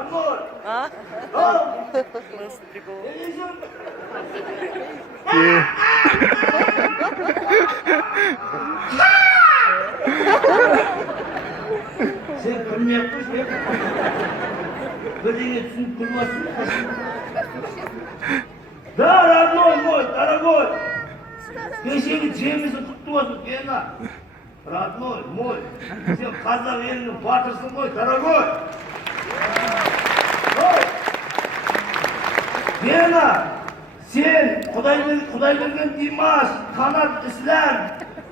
родной. А? Sen gülmeyip koş. Gözüne түсініп gülmezsin. Да, родной мой, дорогой. Кешегі жемісі құтты болсын, Гена. Родной мой, сен қазақ елінің батырсың ғой, дорогой. Гена, сен Құдай берген Димаш, Қанат Ислам,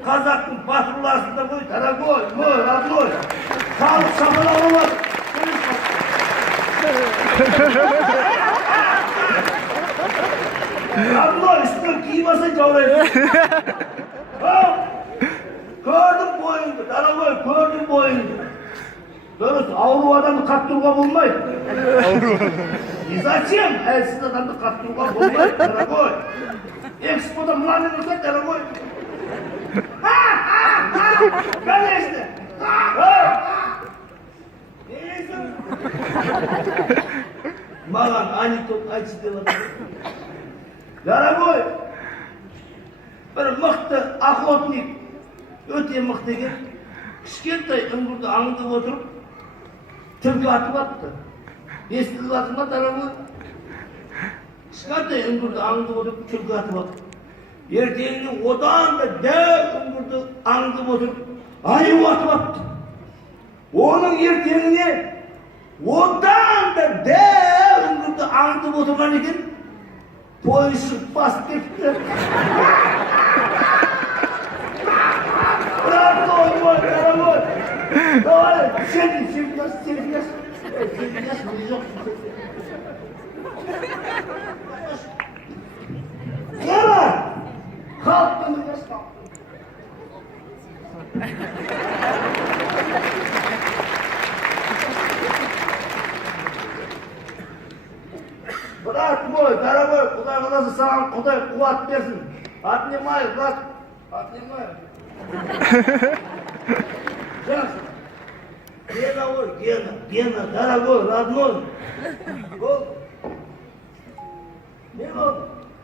қазақтың батырларсыңдар ғой, дорогой мой, родной. Халық шапалақ болады. Родной, üstüne giymesen javrayın. Gördüm boyundu, daragoy, gördüm boyundu. Dönüş, avru adamı kaptırga bulmaydı. Zачем? Elsiz adamı kaptırga bulmaydı, daragoy. Ekspoda mılanın olsa daragoy. Конечно! Neyse? Mağan anekdot açı devadı. Дорогой, bir mıқты охотник, öte mıқты ekan. Kişkenтай üngürді аңдып отырып, түлкі атып атты. Естіліп атты ма, дорогой? Kişkenтай üngürді аңдып отырып, түлкі атып атты. Ертеңіне одан да дәл үңгірді аңдып отырып, аю атып атты. Оның ертеңіне одан да дәл үңгірді аңдып отырған екен, Поезд басып кетті. Родной мой, дорогой. Давай, сен жоқ. Гена, халықпен бірге. Брат мой, дорогой, Құдай қаласа саған Құдай қуат берсін. Отнимай, брат, отнимай. Жақсы. Гена ғой, Гена, дорогой, родной. Бол. Не болды?